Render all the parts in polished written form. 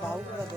भाऊ करते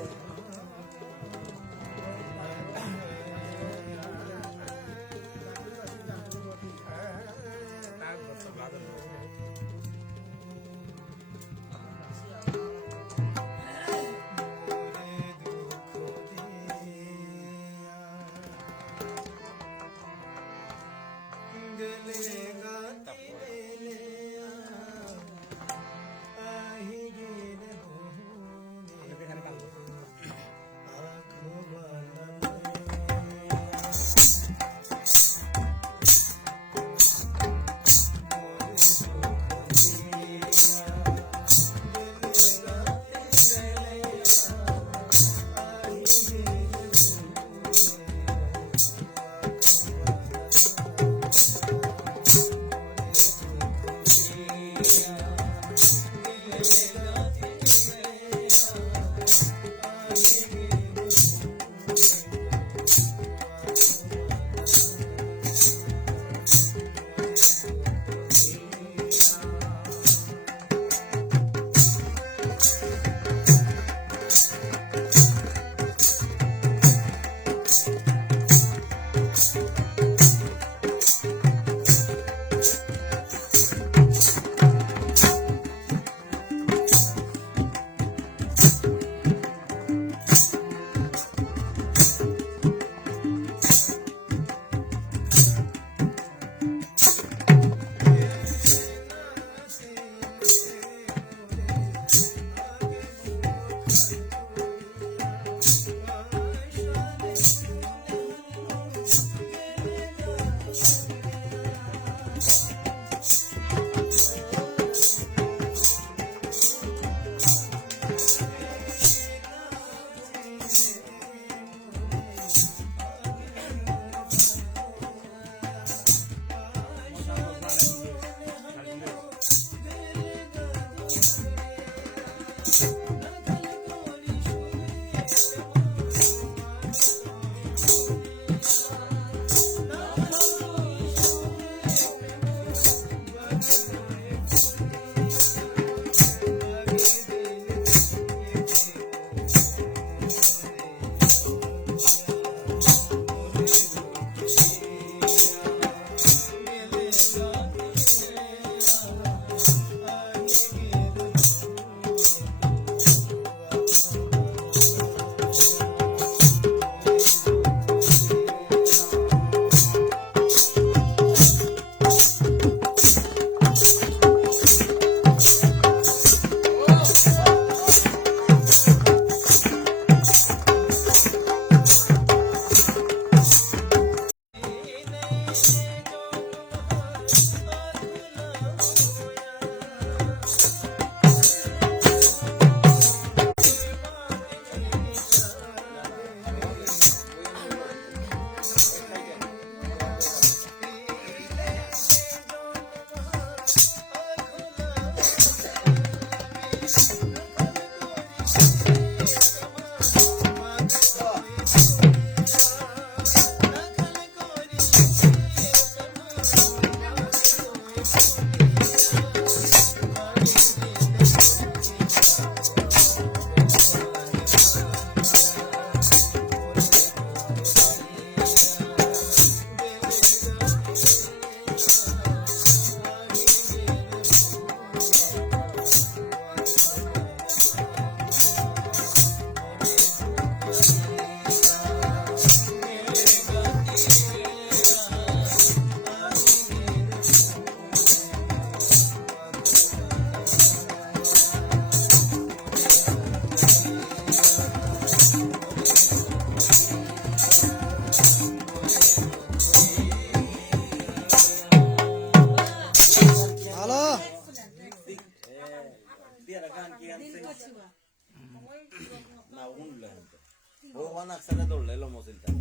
Hubo una acción de doble lo mosilta.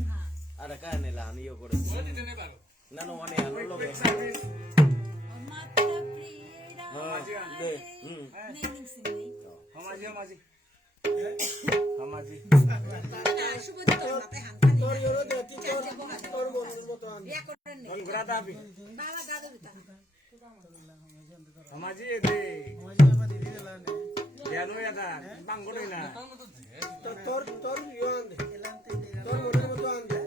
Ahora acá en el anillo por eso. Nano ane ano lo be. De. Hamaji hamaji. তোর ইয়েরও দেখি তোর বন্ধুর মতো আন Don grada abi. Hamaji de. Ya no ya da. Bango doi na. তোর ইয়ে আন দে তোর মনের মতো আন দে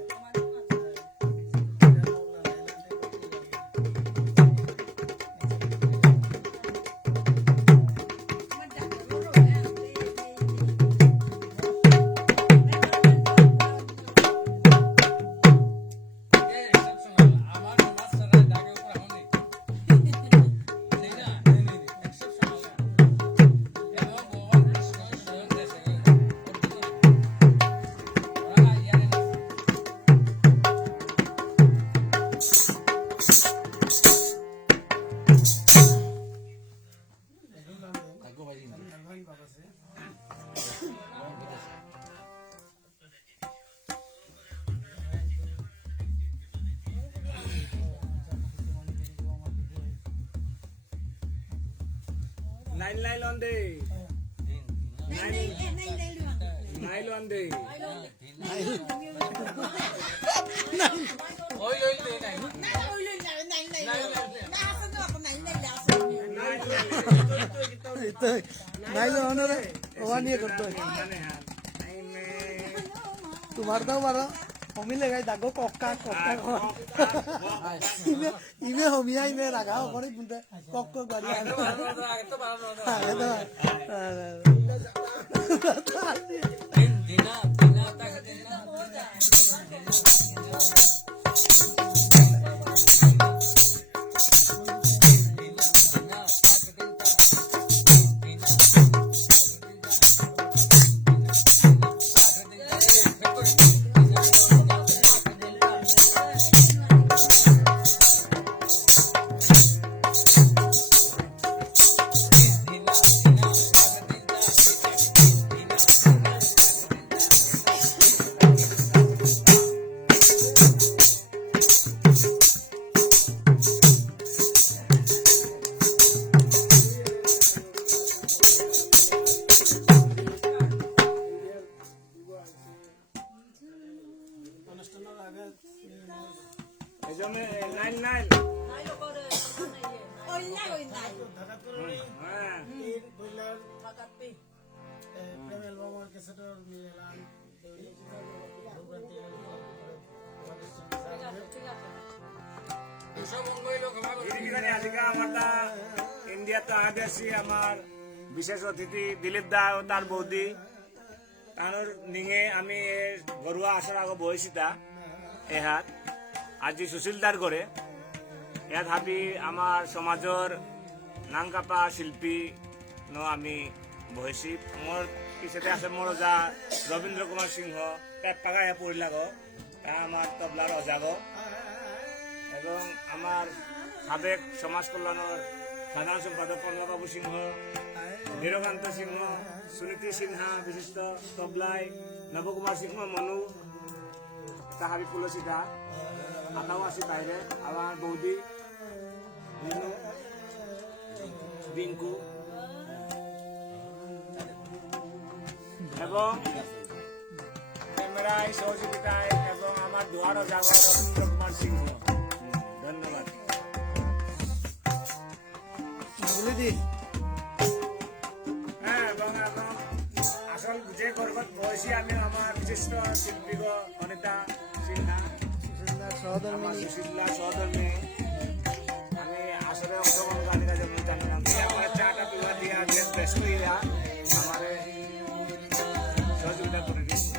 Nine on day. Nine on day. নাইলে অনরে ওয়া নিয়ে করতে হয় তোমার দাও মারো হমিলে গাই দাগো কক্কা কক্কা ইমে ইমে হমিয়া ইমে রাগা ওপরে গুনতে কক্ক গাড়ি আগে তো বাড়ানো Dina ta dina. Nine. ইন্ডিয়াতে আদেশি আমার বিশেষ অতিথি দিলীপ দা ও তার বৌদি তানোর নিঙে আমি ঘরুয়া আসার আগে বয়সিতা এহাত আজি সুশীলদার করে ইয়াত ভাবি আমার সমাজের নাংকাপা শিল্পী ন আমি বহিছি মোর পিছতে আছে মোর রজা রবীন্দ্র কুমার সিংহ পেট পাকাইয়া পড়িলাগ তা আমার তবলার অজাগ এবং আমার সাবেক সমাজ কল্যাণের সাধারণ সম্পাদক কর্মবাবু সিংহ নীরকান্ত সিংহ সুনীতি সিনহা বিশিষ্ট তবলাই নবকুমার সিংহ মনু তাহাবি পুলসিতা আতাও আছে বাইরে আমার বৌদি বিঙ্কু এবং ক্যামেরায় সহযোগিতায় এবং আমার দুয়ার জাগর রবীন্দ্র কুমার সিংহ ধন্যবাদ হ্যাঁ এবং আসল যে গর্বত বয়সী আমি আমার বিশিষ্ট শিল্পী অনিতা সিনহা সুশীলা সহধর্মী আমি আসলে অংশগ্রহণ গাড়ি কাজে জানি না আমার চাটা পিলা দিয়ে ব্যস্ত হইয়া আমার সহযোগিতা করে দিচ্ছি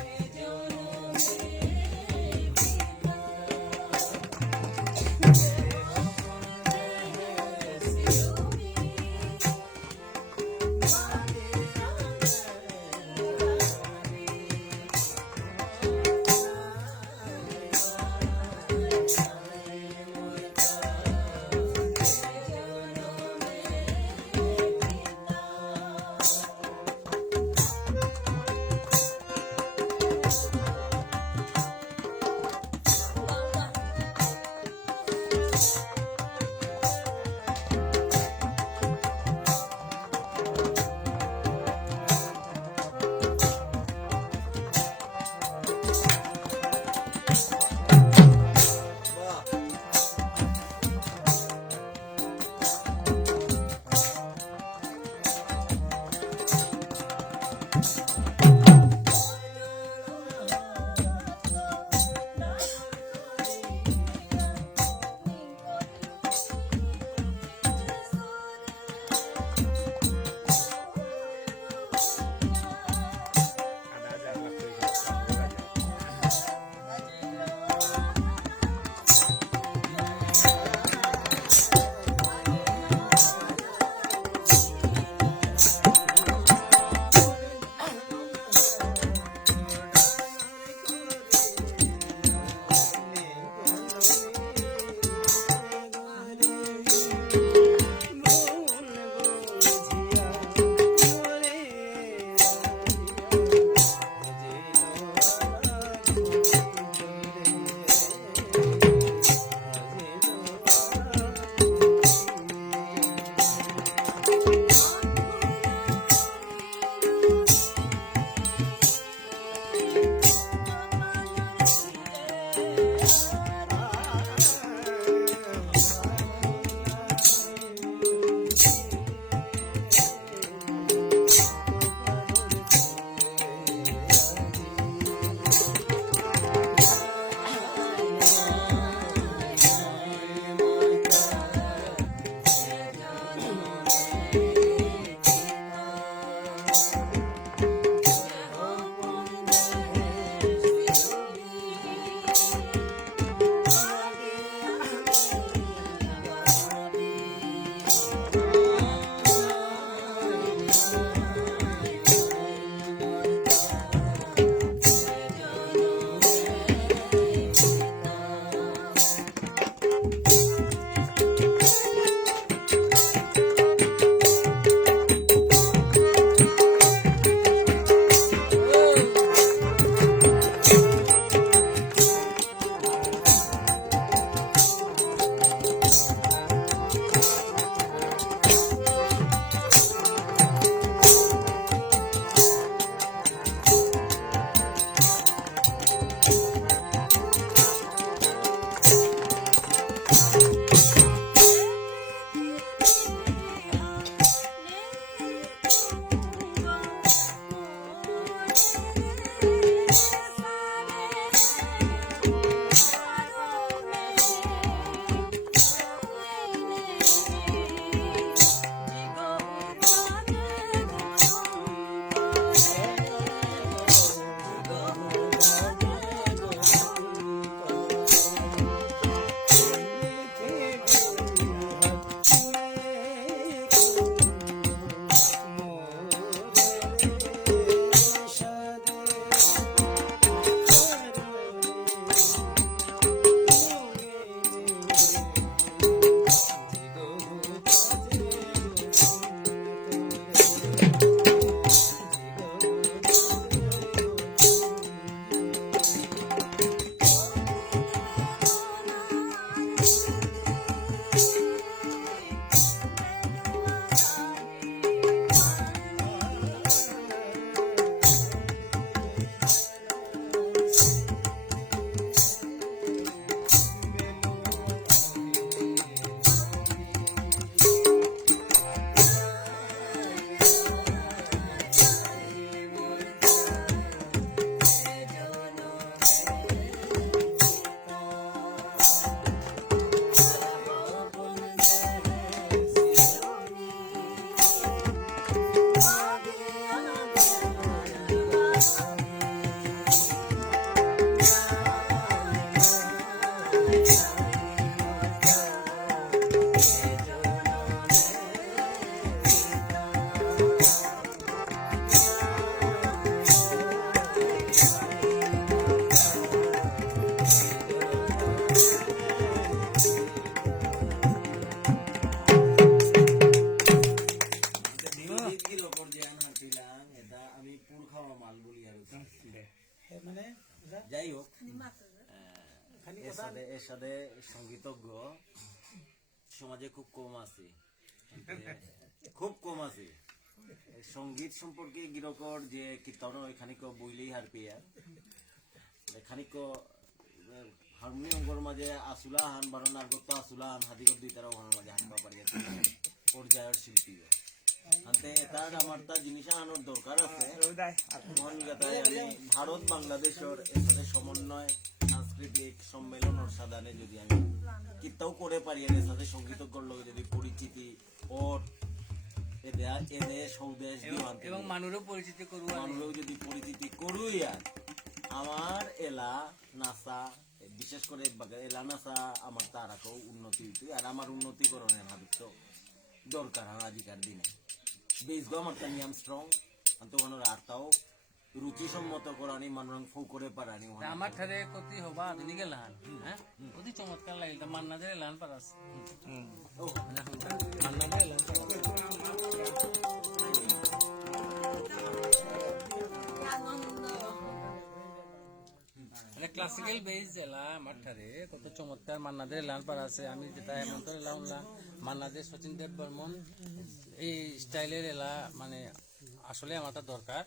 মানে যাই হোক এর সাথে সঙ্গীতজ্ঞ সমাজে খুব কম আছে, খুব কম আছে। সঙ্গীত সম্পর্কে গিরকর যে কীর্তন খানিক বইলেই হার পেয়া খানিক হারমোনিয়ামর মাঝে আসুলা হান বারো নারগত আসুলা হান হাদিগত দুই তারা ওখানের মাঝে হানবা পারি পর্যায়ের শিল্পী আনতে এটার আমার তা জিনিস আনার দরকার আছে। ভারত বাংলাদেশের এখানে সমন্বয় সাংস্কৃতিক সম্মেলনের সাধানে যদি আমি কীর্তাও করে পারি এর সাথে সঙ্গীতজ্ঞর লগে যদি পরিচিতি ওর এদের স্বদেশ এবং মানুষও পরিচিতি করব, মানুষও যদি পরিচিতি করুই আর আমার এলা নাসা বিশেষ করে এলা নাসা আমার তারাকেও উন্নতি হইতে আর আমার উন্নতিকরণের ভাবিত দরকার হয় আজিকার দিনে। বেশ গো আমার নিয়ম স্ট্রং আন্তঃ আর্তাও রুচিসম্মত করানি মানুষ ফৌ করে পারানি আমার ঠারে কতি হবা আধুনিক এলাহান হ্যাঁ অতি চমৎকার লাগিল মান্নাদের এলাহান পারাস মান্নাদের এলাহান ক্লাসিক্যাল বেস জেলা আমার ঠারে কত চমৎকার মান্নাদের এলাহান পারা আছে। আমি যেটা হেমন্ত এলা উনলাম মান্নাদের শচীন দেব বর্মন এই স্টাইলের এলা মানে আসলে আমার দরকার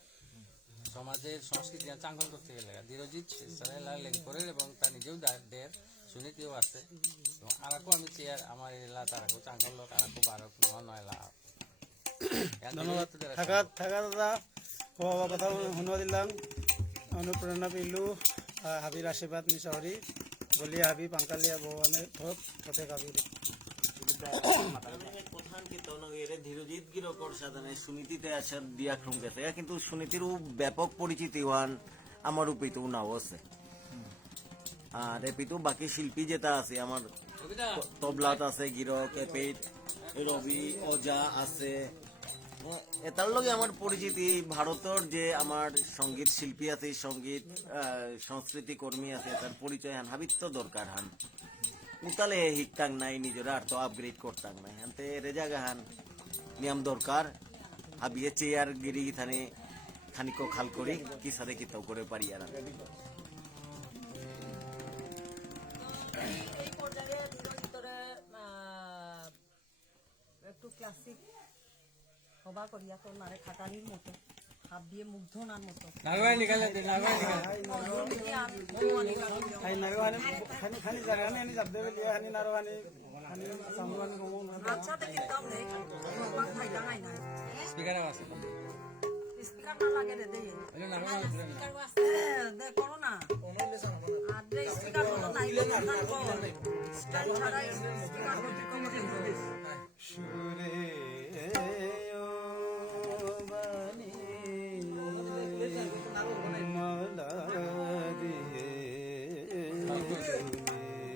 সমাজের সংস্কৃতি চাঙ্গল করতে গেলে ধীরজিৎ লেখ করে এবং তার নিজেও দের সুনীতিও আছে এবং আরাকও আমি চেয়ার আমার এলা তারাকও চাঙ্গল লোক আরাকও বারো নয় এলা ধন্যবাদ থাকা থাকা দাদা হওয়া কথা শুনবা দিলাম অনুপ্রেরণা পেলু হাবির আশীর্বাদ নিচহরি বলিয়া হাবি পাঙ্কালিয়া ভগবানের ভোগ প্রত্যেক হাবির প্রধান কীর্তন ধীরজিৎ গিরকর সাধারণে সুনীতিতে আসার দিয়াক্রম গেছে কিন্তু সুনীতির ব্যাপক পরিচিতি হওয়ান আমার উপেতো নাও আছে আর এপিতো বাকি শিল্পী যেটা আছে আমার তবলাত আছে গিরক এপিট রবি ওজা আছে এটার লগে আমার পরিচিতি ভারতের যে আমার সঙ্গীত শিল্পী আছে সঙ্গীত সংস্কৃতি কর্মী আছে তার পরিচয় হান হাবিত তো দরকার হান উতালে শিকতাং নাই নিজেরা আর তো আপগ্রেড করতাং নাই হানতে রেজা গাহান নিয়ম দরকার হাবিয়ে চেয়ার গিরি থানে খানিকো খাল করি কি সাথে কিতাও করে পারি আর এই পর্যায়ে ভিতরে একটু ক্লাসিক হবা করিয়া তো নারে খাটানির মতো হাত দিয়ে মুগ্ধ নার মতো নাগবাই নিকালে দে নাগবাই নিকালে খাই নারো খানি খানি জায়গা আমি যাব দেবে লিয়া খানি নারো খানি খানি সামুয়ানি গমন আচ্ছা দেখি দাম নেই ভগবান খাইতা নাই নাই স্পিকার আছে স্পিকার না লাগে রে দে আরে নাগবাই দে করো না আর দে স্পিকার হলো নাই স্টাইল ছাড়া স্পিকার হতে কমতে সুরে ও বানি মালা দিয়ে আমারে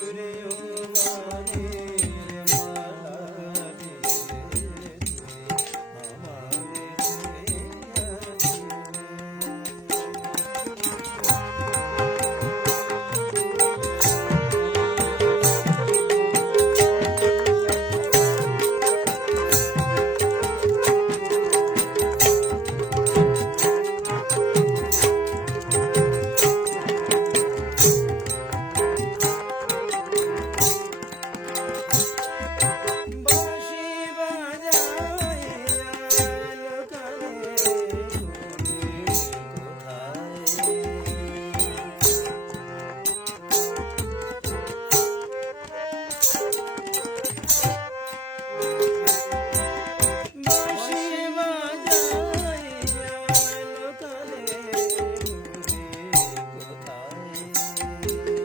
সুরে ও বানির মালা দিয়ে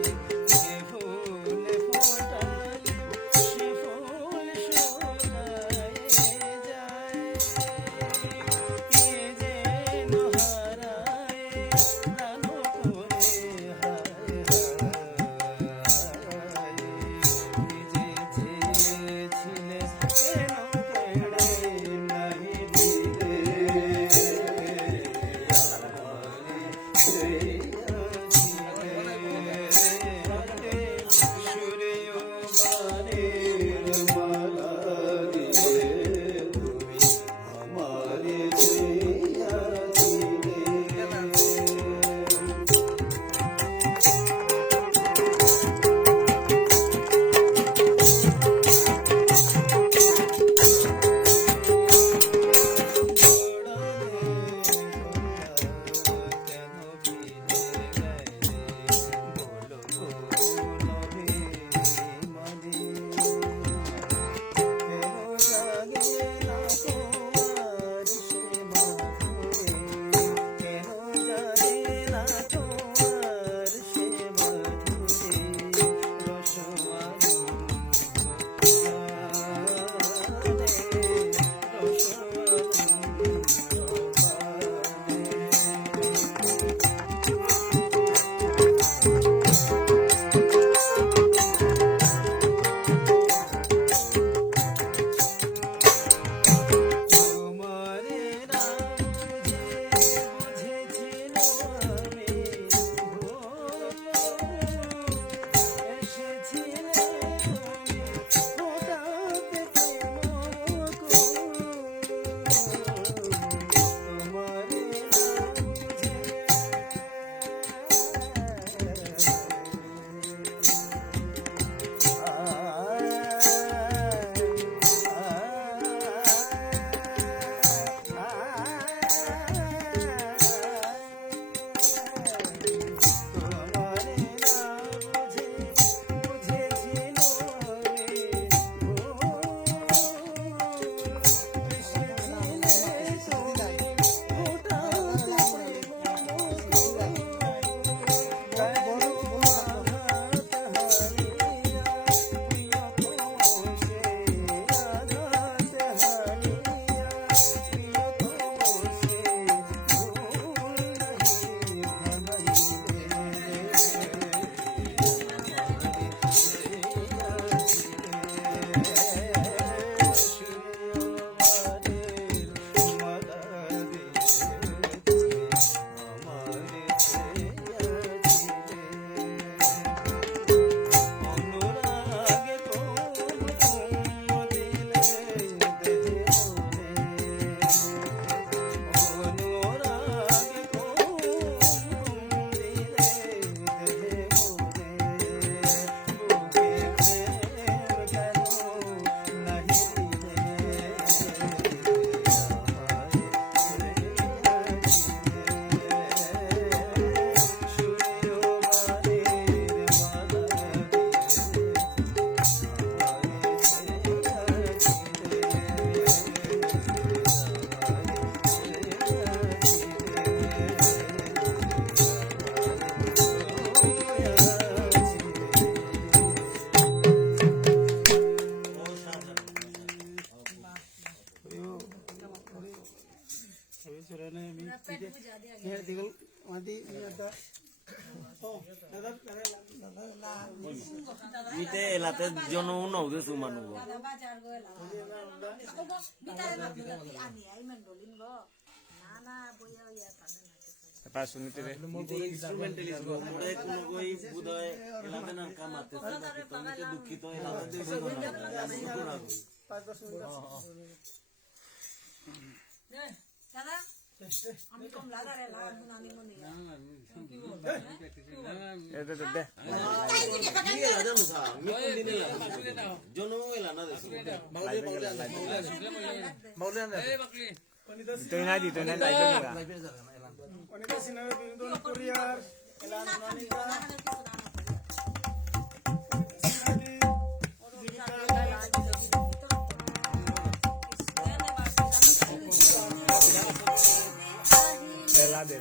আমারে সুরে ও বানির মালা দিয়ে ইতে এলাতে জনও নৌদে সুমানু তারপর শুনিতে রে ইনস্ট্রুমেন্টালিস্ট মোরে কোনো কই বুদয় এলাতে না কামাতে নাকি তুমি দুঃখিত এলাতে দেশে না দাদা আমি কম লাগারে লাগু না নি মনি এটা দে তুই না দি তুই না লাইবে না অনিতা সিনহার বিনোদন কোরিয়ার এলান অনিতা বেলা দে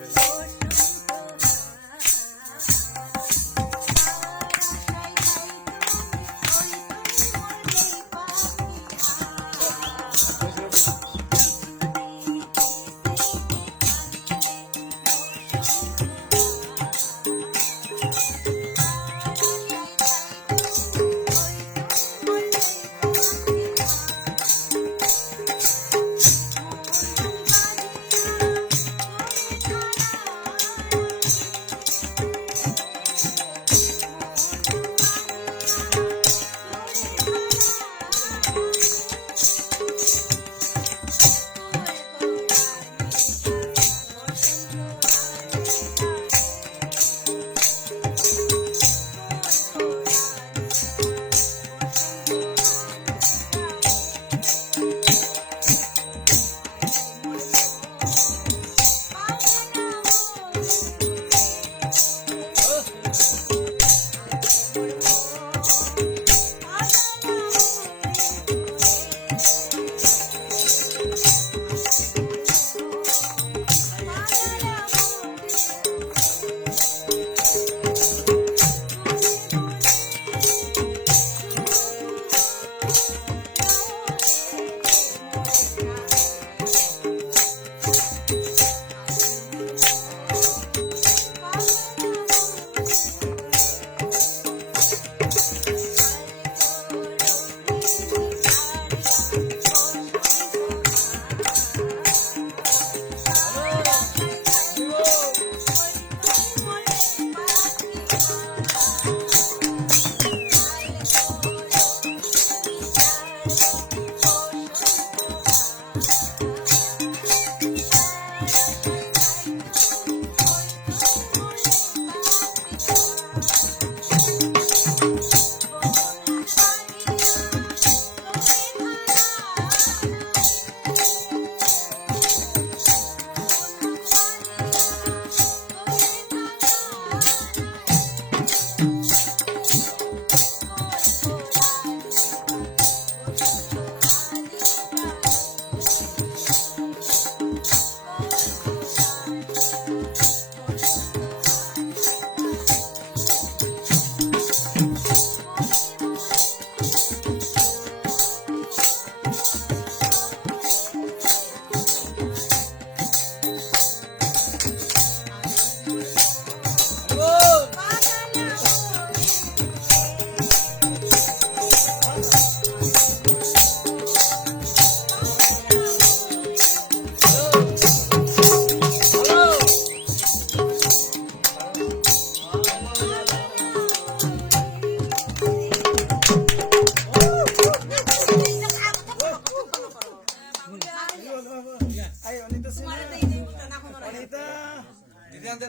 দে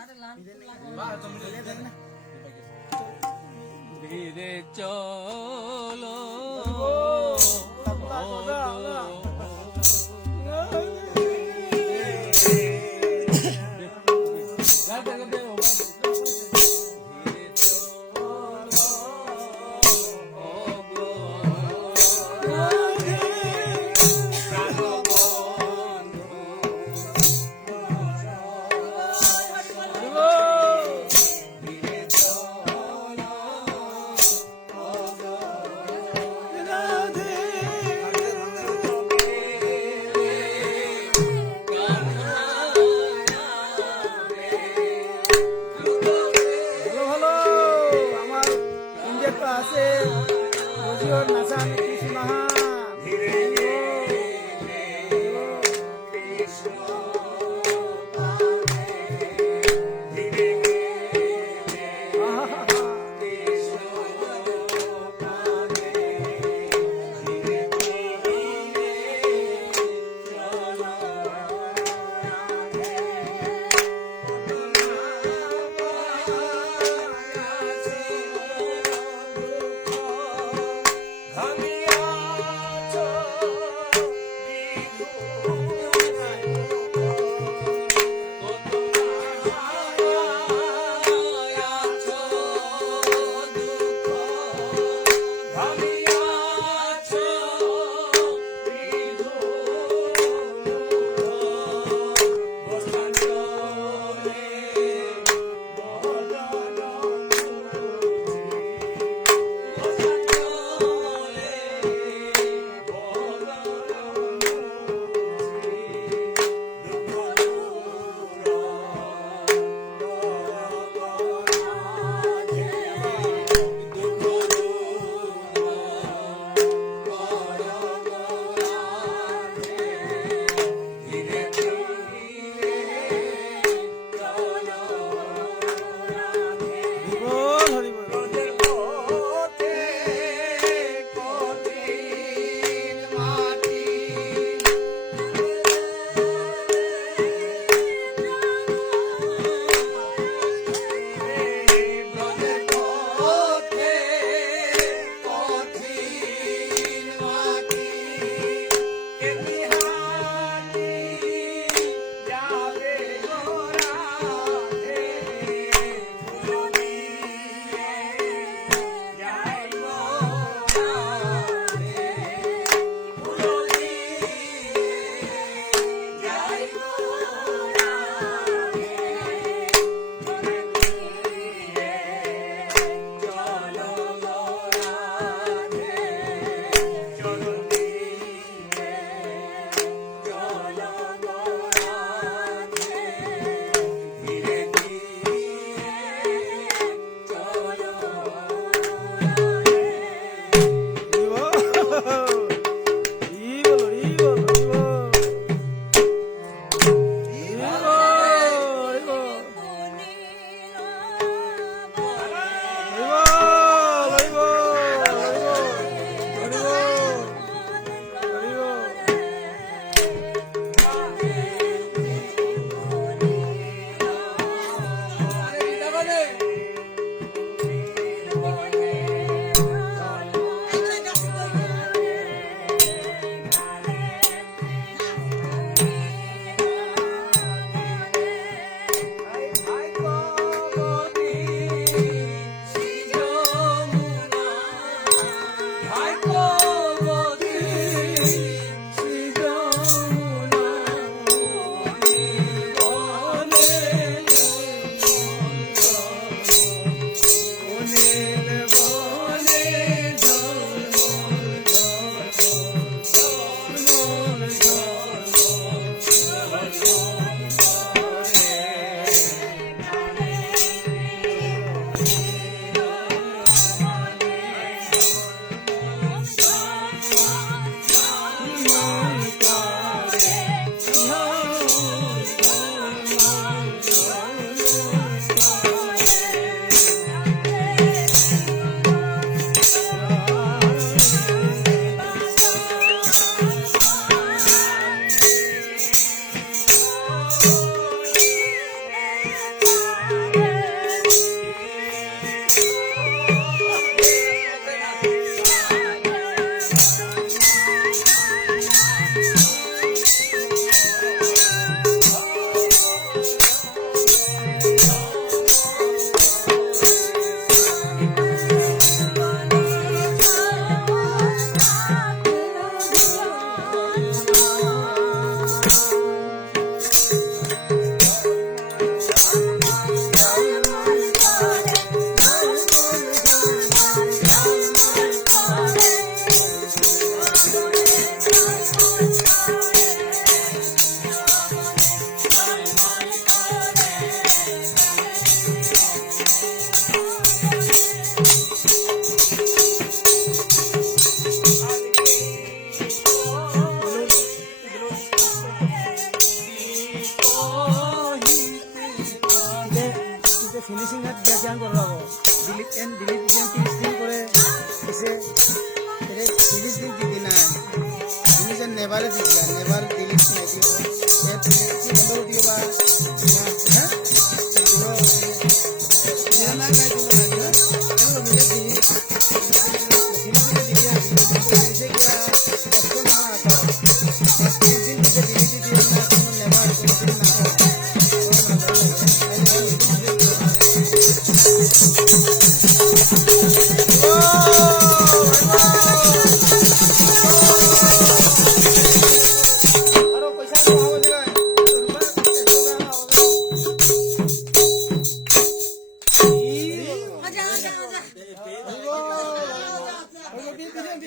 আরে লান ধীরে চলো ভালো ভালো আমার ইন্ডিয়া তো আছে বুঝিও নাচা নাচি শোনা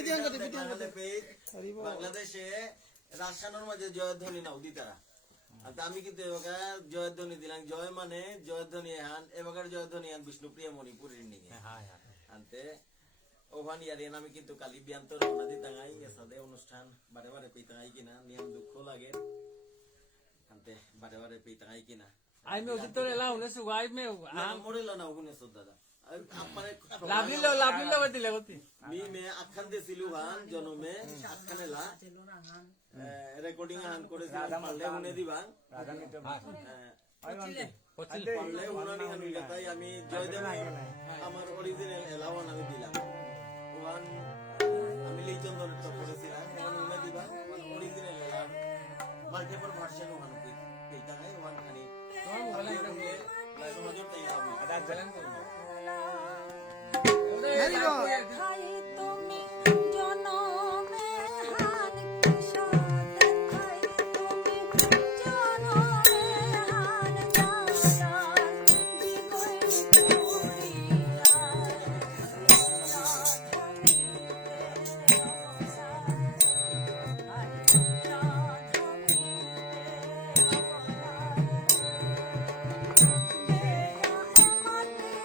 আমাদের পেজ বাংলাদেশে রাজশাহীর মাঝে জয়ধ্বনি নাও দিতারা আর আমি কিন্তু এবার জয়ধ্বনি দিলাম জয় মানে জয়ধ্বনি হান এবার জয়ধ্বনি হান বিষ্ণুপ্রিয়া মণিপুরের নিয়ে আনতে ওখান ইয়ারিয়ান আমি কিন্তু কালি বিয়ান্ত রওনা দিতাঙ্গাই এসাদে অনুষ্ঠান বারে বারে পেতাঙ্গাই কিনা নিয়ম দুঃখ লাগে আনতে বারে বারে পেতাঙ্গাই কিনা आई में उसी तो एला होने सुगाई में মরেলা না ওখানে সব দাদা মানে लाभली लो दिले होती মি মে আখান দে সিলুহান জনমে আখানেলা রেকর্ডিং আন করে পারলে উনি দিবা পারলে উনানি আন তাই আমি জয়দেব আমার অরিজিনাল এলাওয়ান আমি দিলাম ওয়ান আমি লিচন্দর তো করেছিলাম উনি দিবা অরিজিনাল এলাওয়ান মাল্টিপল ভার্সন ওখান এইটা হয় ওয়ান খানি লাইভ নজর তাই আমি খাই তুমি জনমে হান কিশোর খাই তুমি জনমে হান দাদার বিগই পুরিয়া রাধমিতে অবসান আই রাধমিতে অবসান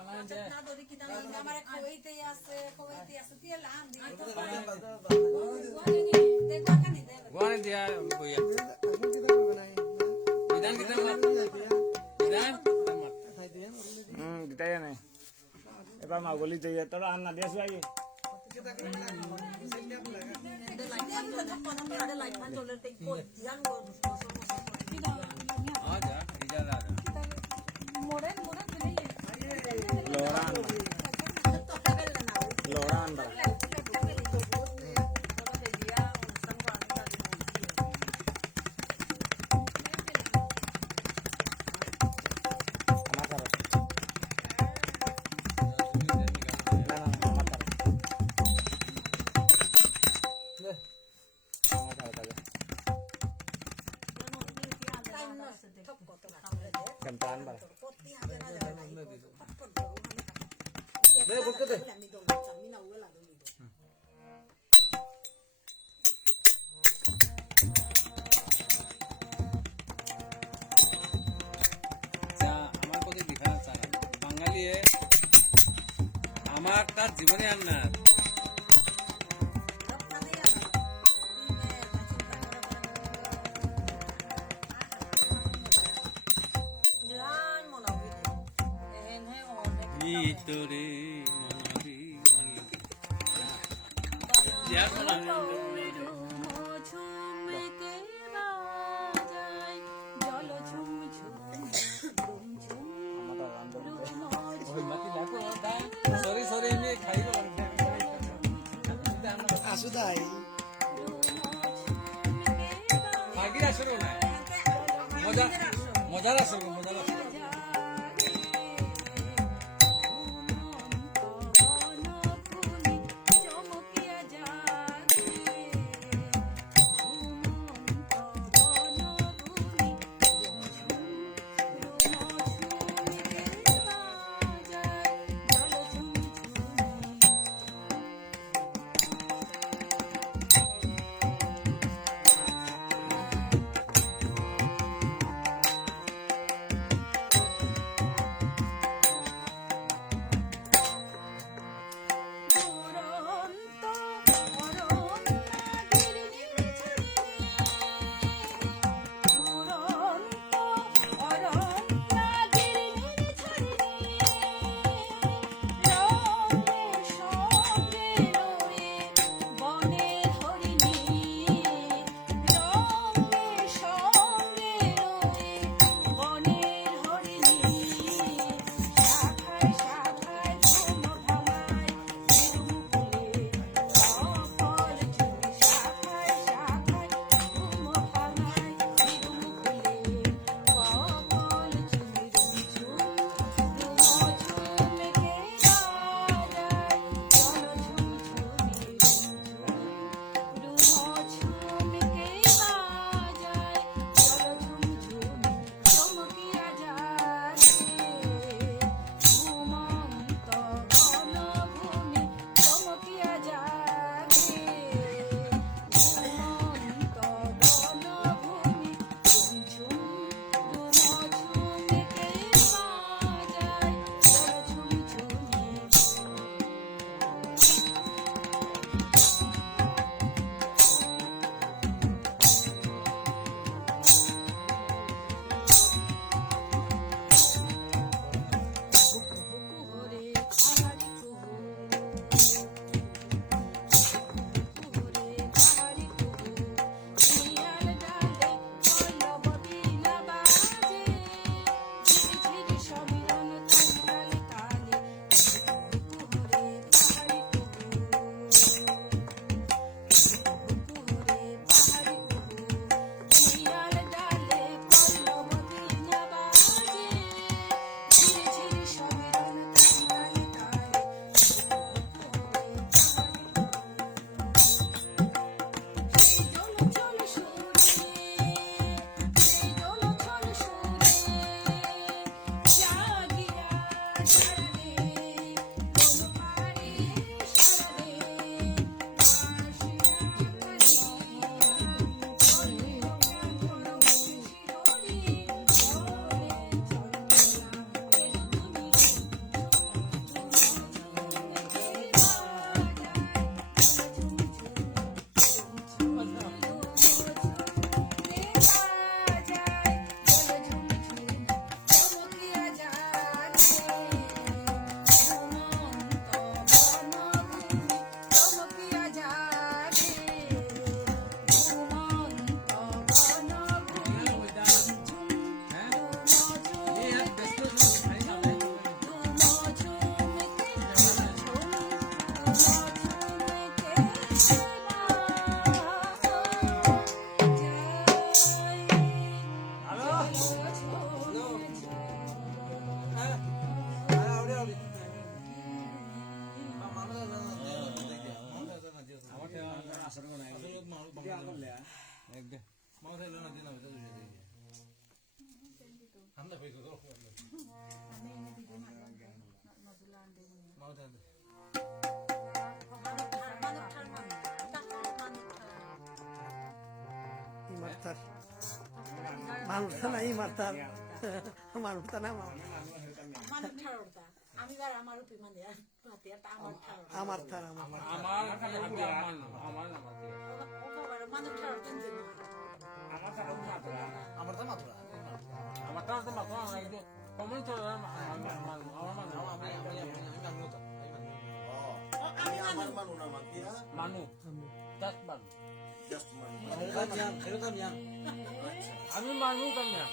পানা দে না ধরি কি দাম আমার খোয়াইতে আছে তুই লাম দি দেখো কানি দে গোয়ানে দিয়া বইয়া বিধান বিধান মাত বিধান মাত দিতাই নাই এবার মাগলি দিয়ে তোর আর না দিয়েছ ভাই লাইট মান চলে তে জান গো আজা ইজা দাদা লোরান লোরান বা Kentaan ba? আমার কথা দেখা চায় বাঙালি আমার তার জীবনে আর না ভিতরে মনরি সরি সরি এমনি খাইব আসু তাই আগির আসর না মজা মজার আসর মজার আসর Imartar. Manuta na imartar. Manuta na ma. আমি বার আমার উপি মানে পাতে এটা আমার ঠাড় Amartar amar. আমার খালি হাতে আমার নামাতে ও বাবার মানে ঠাড় কিনতে আমার তারা মাত্রা আমার তো মাত্র আমার একদম কমন চলে আমার মানু না মাতিয়া মানু জাস্ট মানু জাস্ট মানু আমি মানু কামিয়া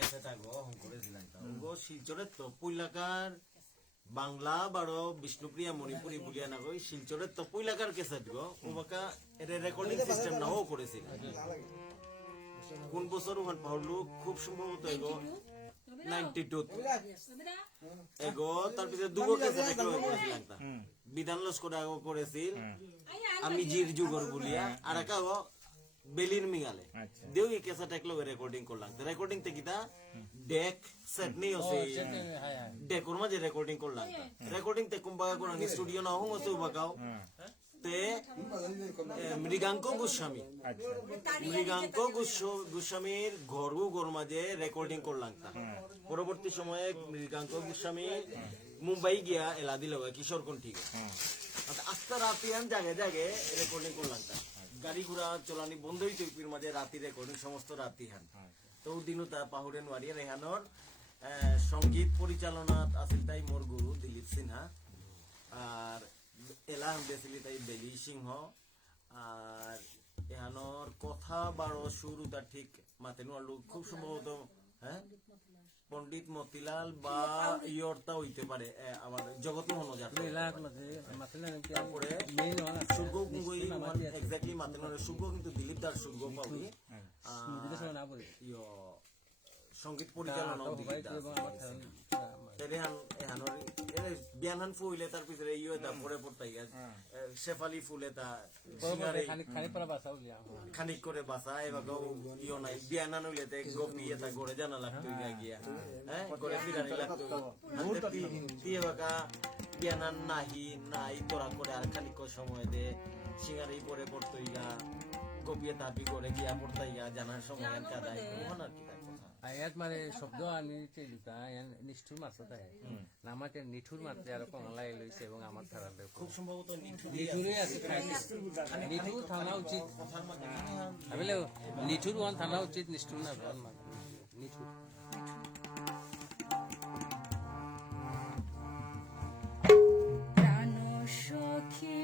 ক্যাসেট আগো হং করেছিলাম তা ওগো শিলচরের তপুইলাকার বাংলা বারো বিষ্ণুপ্রিয়া মণিপুরি বুলিয়া না কই শিলচরের তপুইলাকার ক্যাসেট গো ওবাকা এর রেকর্ডিং সিস্টেম নাও করেছিল কোন বছর ওখান পাহলু খুব সম্ভবত এগো 92 এগো তারপরে দুগো ক্যাসেট একলো করেছিলাম তা বিধান লস্কর আগো করেছিল আমি জির যুগর বুলিয়া আর একাগো বেলির মিগালে দেউ এই ক্যাসেট একলো রেকর্ডিং করলাম রেকর্ডিং তে কিতা ডেক সেট নেই আছে ডেকর মাঝে রেকর্ডিং করলাম রেকর্ডিং তে কুম্বা কোন স্টুডিও না হুম আছে বাকাও তে মৃগাঙ্ক গোস্বামী মৃগাঙ্ক গোস্বামীর ঘরু ঘর মাঝে রেকর্ডিং করলাম পরবর্তী সময়ে মৃগাঙ্ক গোস্বামী মুম্বাই গিয়া এলা দিল কিশোর কোন ঠিক আস্তে রাতিয়ান জাগে জাগে রেকর্ডিং করলাম গাড়ি ঘোড়া চলানি বন্ধ হইতে মাঝে রাতি রেকর্ডিং সমস্ত রাতি হান তো দিনও তা পাহুড়ে নোয়ারিয়া রেহানোর সঙ্গীত পরিচালনা আছিল তাই মোর গুরু দিলীপ সিনহা আর এলা হামদেছিলি তাই বেলি সিংহ আর এহানোর কথা বারো সুর তার ঠিক মাতে নোয়ালু খুব সম্ভবত হ্যাঁ পণ্ডিত মতিলাল বা ইয়র্তা হইতে পারে আমার জগত মোহন যাত্রা তারপরে সুর্গ কুঙ্গই এক্স্যাক্টলি মাতেনের সুর্গ কিন্তু দিলীপ দার সুর্গ পাবি সঙ্গীত পরিচালনা দিলীপ দাস বিয়ানহান ফুলে তার পিছনে ইয়ে তা পরে পড়তাই শেফালি ফুলে তা খানিক করে বাসা এবার ইয়ে নাই বিয়ানহান হইলে গোপি এটা গড়ে জানা লাগতো গিয়া হ্যাঁ গড়ে ফিরানি লাগতো দিয়ে বাকা বিয়ানহান নাহি নাই তোরা করে আর খানিক সময় দে সিঙ্গারি পরে পড়তো ইয়া গোপিয়ে তাপি করে গিয়া পড়তাই জানার সময় কাদাই ওখানে আর কি ইয়াত মানে শব্দ আনি চেলিতা নিষ্ঠুর মাত্রা তাই আমাকে নিঠুর মাত্রা আর কংলাই লইছে এবং আমার থানাতে খুব সম্ভবত নিঠুরই আছে নিঠুর থানা উচিত ভাবিলে নিঠুর ওয়ান থানা উচিত নিষ্ঠুর না নিঠুর প্রাণ সখী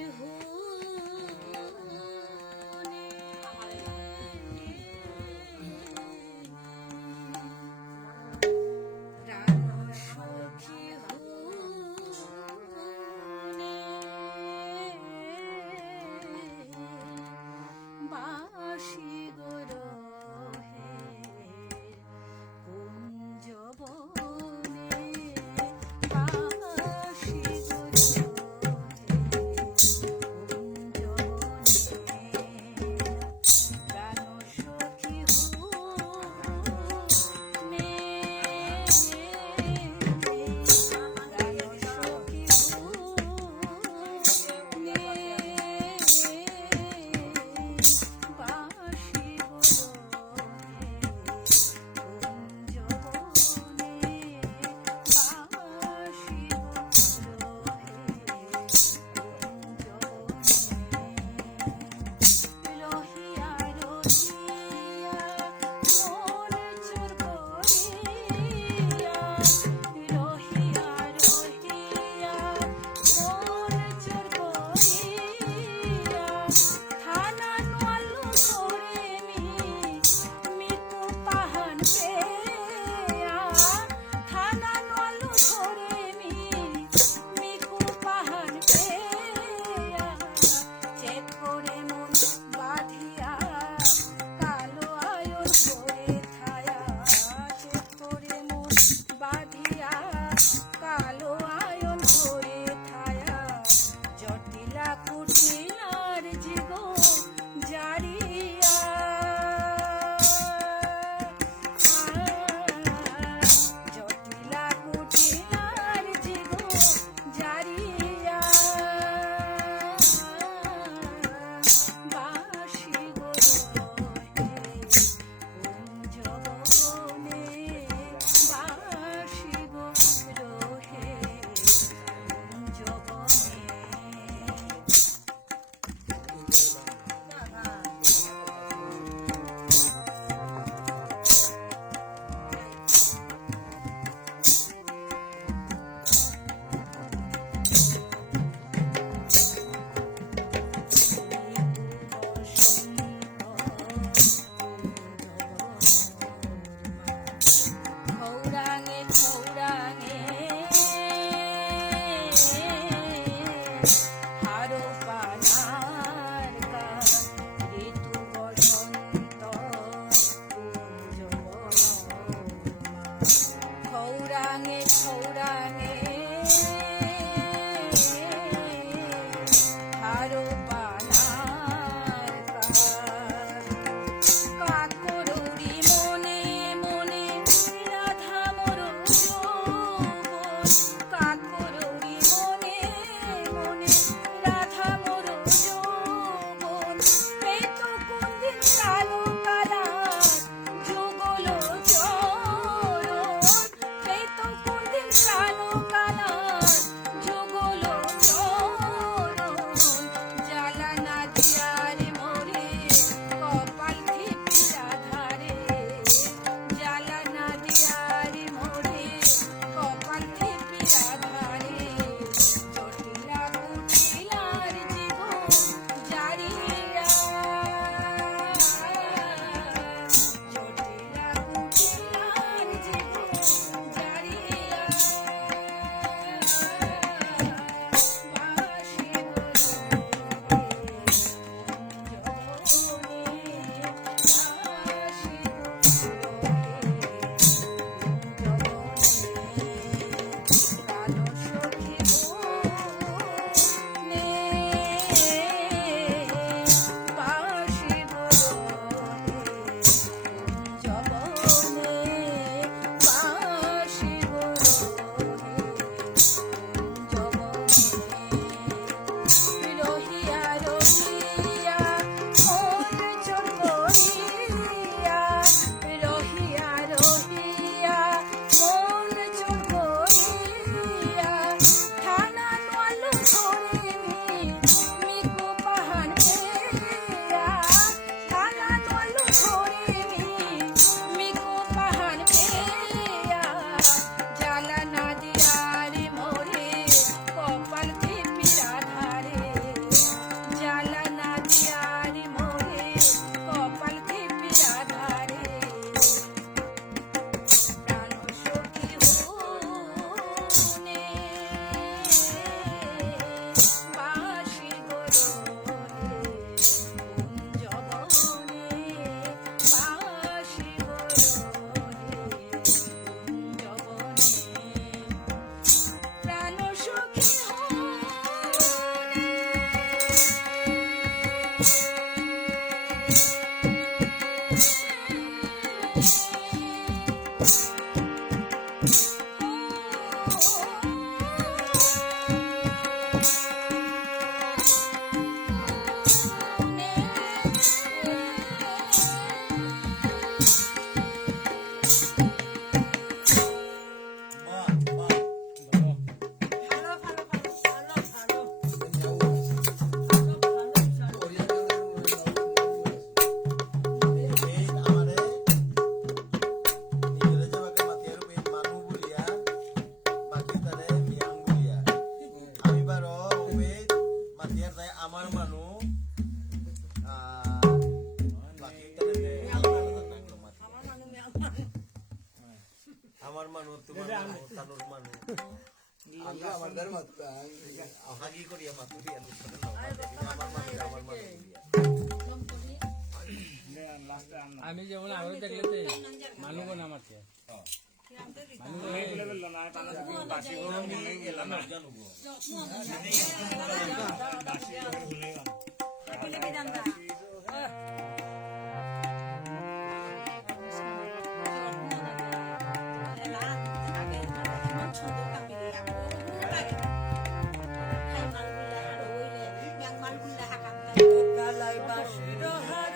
আমার মানুষ তোমার মানুষ তানুর মানুষ হাগি করিয়া মাতুরি আমার মানুষ আমি যেমন আরো দেখলে তো মানুষ না আমাকে কালাই বাসির হার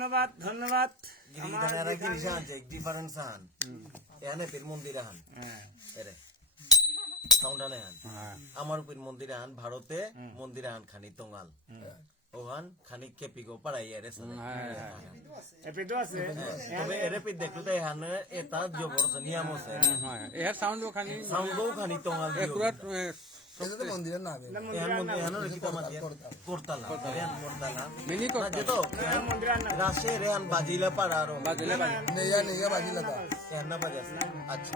ধন্যবাদ ধন্যবাদ গিরিধানেরা কি বিষয় আছে ডিফারেন্স আন এখানে পীর মন্দির আন এরে সাউন্ডানে আন আমার পীর মন্দির আন ভারতে মন্দির আন খানি তঙ্গাল ওহান খানিক কেপিগো পাড়াই এরে এপিতো আছে তবে এরে পি দেখলো তো এখানে এটা জবরদস্ত নিয়ম আছে এর সাউন্ড খানি সাউন্ডও খানি তোমাল দিও পুরা এখান মধ্যে এখানে রেখি তোমার করতালা রেহান করতালা মিনি না যেত রাশে রেহান বাজিলা পাড়া আরো বাজলে এখান না বাজাস আচ্ছা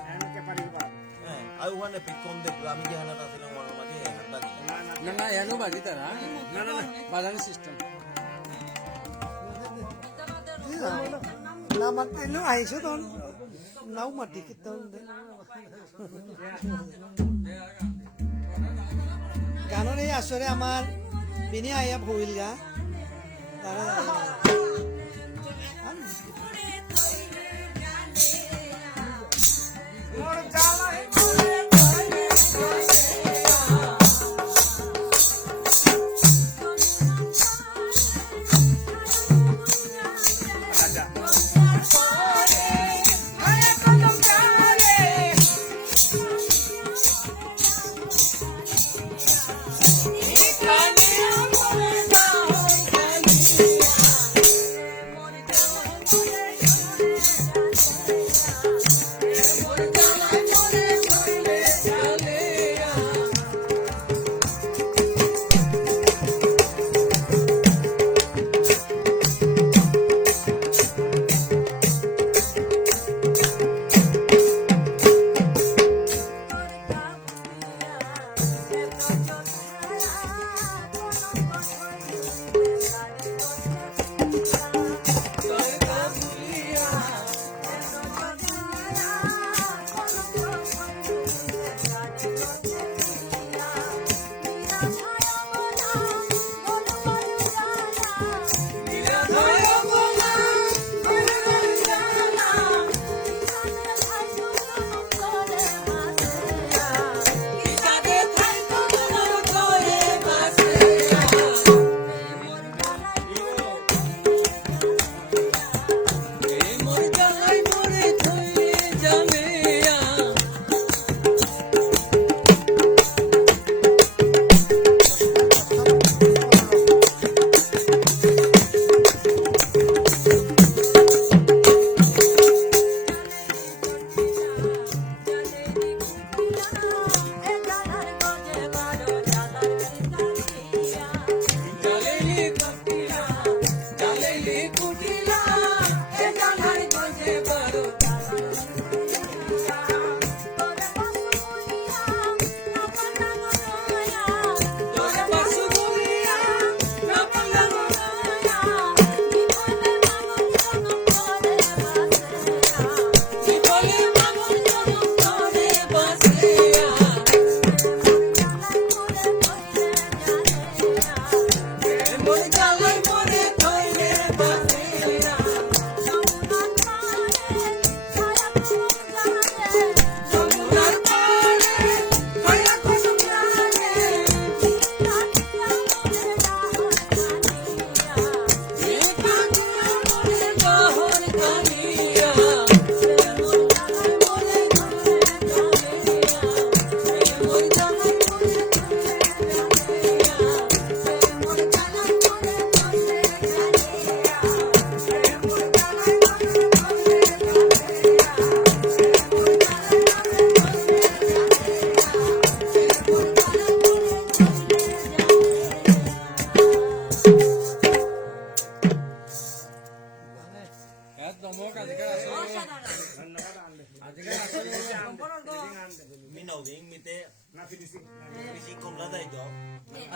হ্যাঁ আর ওখানে পি কম দেখলো আমি যেখানে আসলাম ওখানে মাঝে এখান বাজিলা না না এনো বাজি তারা না বাজানি সিস্টেম না মাতি lu আইছো তখন নাও মাটি কিতন গানের এই আসরে আমার বিনি আইয়া ভুল গা তারা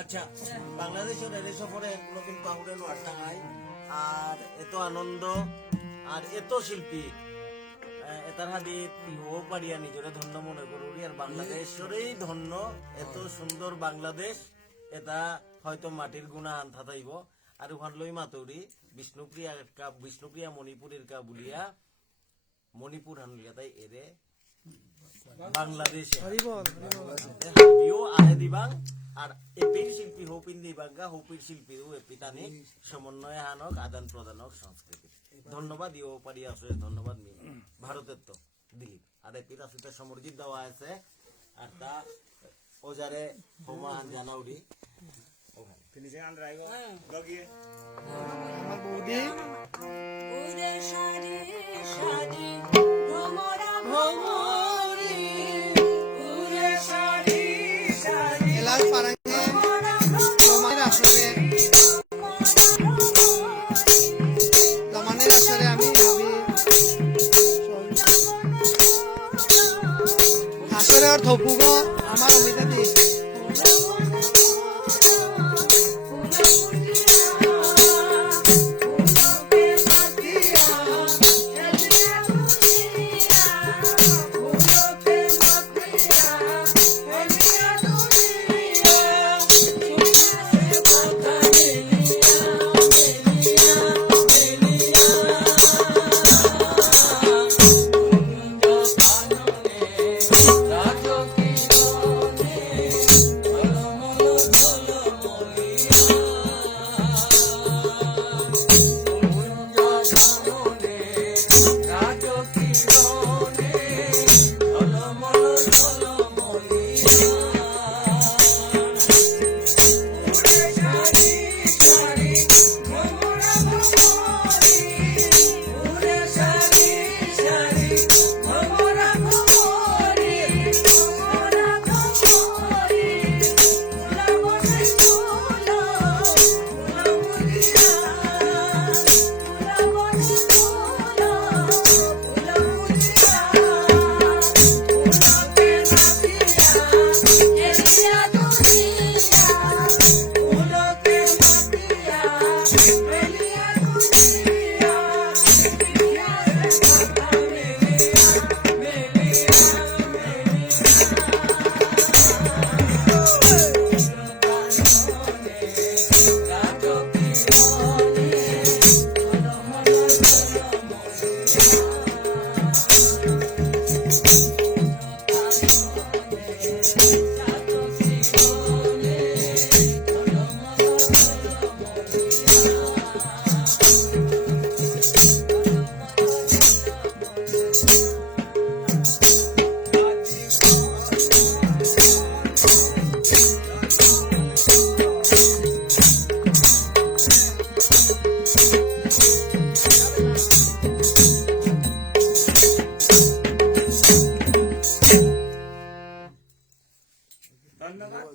আচ্ছা বাংলাদেশের রেলে সফরে নতুন পাহুড়ে নোয়ার টাঙায় আর এত আনন্দ আর এত শিল্পী এটার হাদি ইহো পারিয়া নিজরে ধন্য মনে করি আর বাংলাদেশেরই ধন্য এত সুন্দর বাংলাদেশ এটা হয়তো মাটির গুণা আনথা থাইব আর ওখান লই মাতৌরি বিষ্ণুপ্রিয়া মণিপুরের কা বুলিয়া মণিপুর হানুলিয়া তাই এরে বাংলাদেশে হাবিও আহে দিবাং আর এপির শিল্পী হোপিন দিবাঙ্গা হোপির শিল্পী এপিটানি সমন্বয় হানক আদান প্রদানক সংস্কৃতি ধন্যবাদ ইও পারি আসলে ধন্যবাদ ভারতের তো দিলীপ আর এপির আসলে সমর্জিত দেওয়া আছে আর তা ওজারে হোমান জানাউরি ফিনিশিং আন রাইব লগিয়ে আমার বৌদি উরে সারি সারি ভ্রমরা ভ্রমরি উরে সারি সারি এলাল পারাঙ্গে জমানের আসরে আমি আসরে আর থপুগ আমার অমিতা দি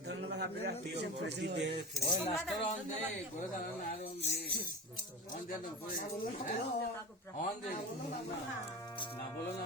ধন্যবাদ আপনারা ওই লাস্টের অন দে ঘরে জানা না অন দে অন দে না বলো না